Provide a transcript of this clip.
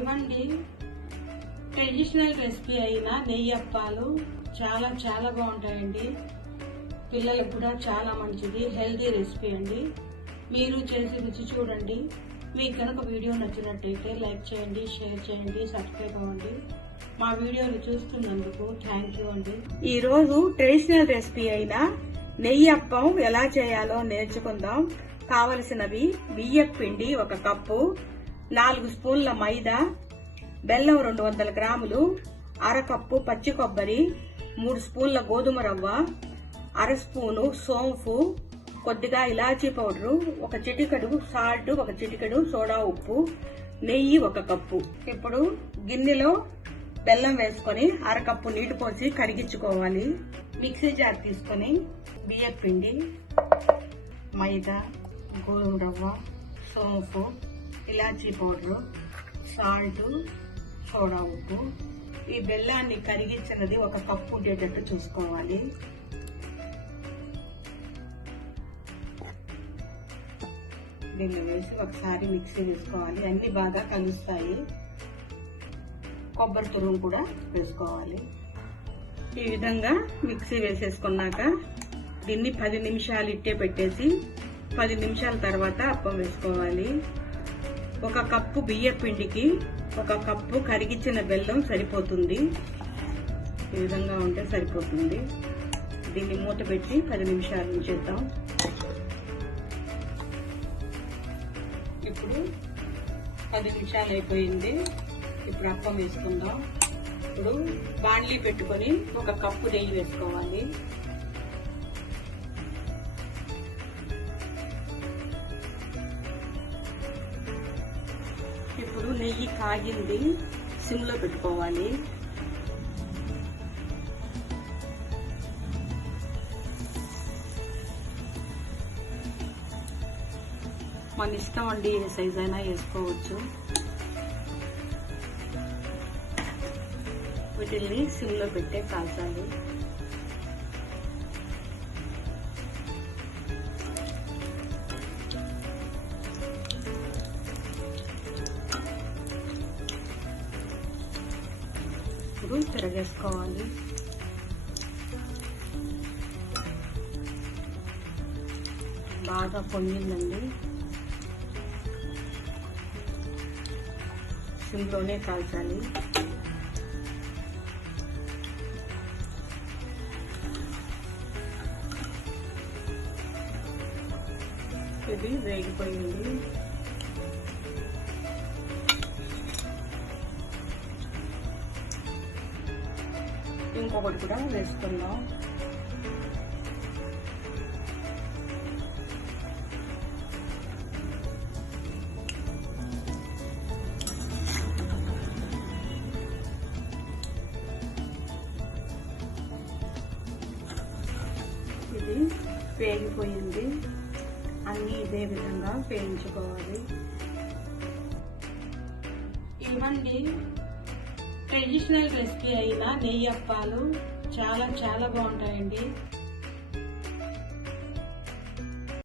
ఇవ్వండి traditional recipe అయిన నెయ్యి అప్పాలు చాలా చాలా బాగుంటాయండి. పిల్లలకు కూడా చాలా మంచిది, హెల్దీ రెసిపీ అండి. మీరు చేసి రుచి చూడండి. మీకు కనుక వీడియో నచ్చినట్టయితే లైక్ చేయండి, షేర్ చేయండి, సబ్స్క్రైబ్ అవ్వండి. మా వీడియోలు చూస్తున్నందుకు థ్యాంక్ యూ అండి. ఈరోజు ట్రెడిషనల్ రెసిపీ అయిన నెయ్యి అప్పం ఎలా చేయాలో నేర్చుకుందాం. కావలసినవి బియ్యపు పిండి 1 కప్పు, 4 స్పూన్ల మైదా, బెల్లం 200 గ్రాములు, అరకప్పు పచ్చి కొబ్బరి, 3 స్పూన్ల గోధుమ రవ్వ, అర స్పూను సోంపు, కొద్దిగా ఇలాచీ పౌడరు, 1 చిటికెడు సాల్ట్, 1 చిటికెడు సోడా ఉప్పు, నెయ్యి 1 కప్పు. ఇప్పుడు గిన్నెలో బెల్లం వేసుకొని అరకప్పు నీళ్లు పోసి కరిగించుకోవాలి. మిక్సీ జార్ తీసుకొని బియ్యపు పిండి, మైదా, గోధుమ రవ్వ, సోంపు, ఇలాచీ పౌడరు, సాల్ట్, సోడా ఉప్పు, ఈ బెల్లాన్ని కరిగించినది 1 కప్పు ఉండేటట్టు చూసుకోవాలి. దీన్ని వేసి ఒకసారి మిక్సీ వేసుకోవాలి. అన్ని బాగా కలుస్తాయి. కొబ్బరి తురుము కూడా వేసుకోవాలి. ఈ విధంగా మిక్సీ వేసేసుకున్నాక దీన్ని 10 నిమిషాలు ఇట్టే పెట్టేసి 10 నిమిషాల తర్వాత అప్పం వేసుకోవాలి. 1 కప్పు బియ్య పిండికి 1 కప్పు కరిగించిన బెల్లం సరిపోతుంది. ఈ విధంగా ఉంటే సరిపోతుంది. దీన్ని మూత పెట్టి 10 నిమిషాలు ఉంచేద్దాం. ఇప్పుడు 10 నిమిషాలు అయిపోయింది. ఇప్పుడు అప్పం వేసుకుందాం. ఇప్పుడు బాండ్లీ పెట్టుకొని 1 కప్పు నెయ్యి వేసుకోవాలి. ఇప్పుడు నెయ్యి కాగింది, సిమ్లో పెట్టుకోవాలి. మన ఇష్టం అండి, ఏ సైజ్ అయినా వేసుకోవచ్చు. వీటిని సిమ్లో పెట్టే కాల్చాలి. ఇప్పుడు తిరగేసుకోవాలి. బాగా పొంగిందండి. సిమ్లోనే కాల్చాలి. ఇది వేగిపోయింది. ఇంకొకటి కూడా వేసుకుందాం. ఇది వేగిపోయింది. అన్ని ఇదే విధంగా వేయించుకోవాలి. ఇవ్వండి ట్రెడిషనల్ రెసిపీ అయిన నెయ్యి అప్పాలు చాలా చాలా బాగుంటాయండి.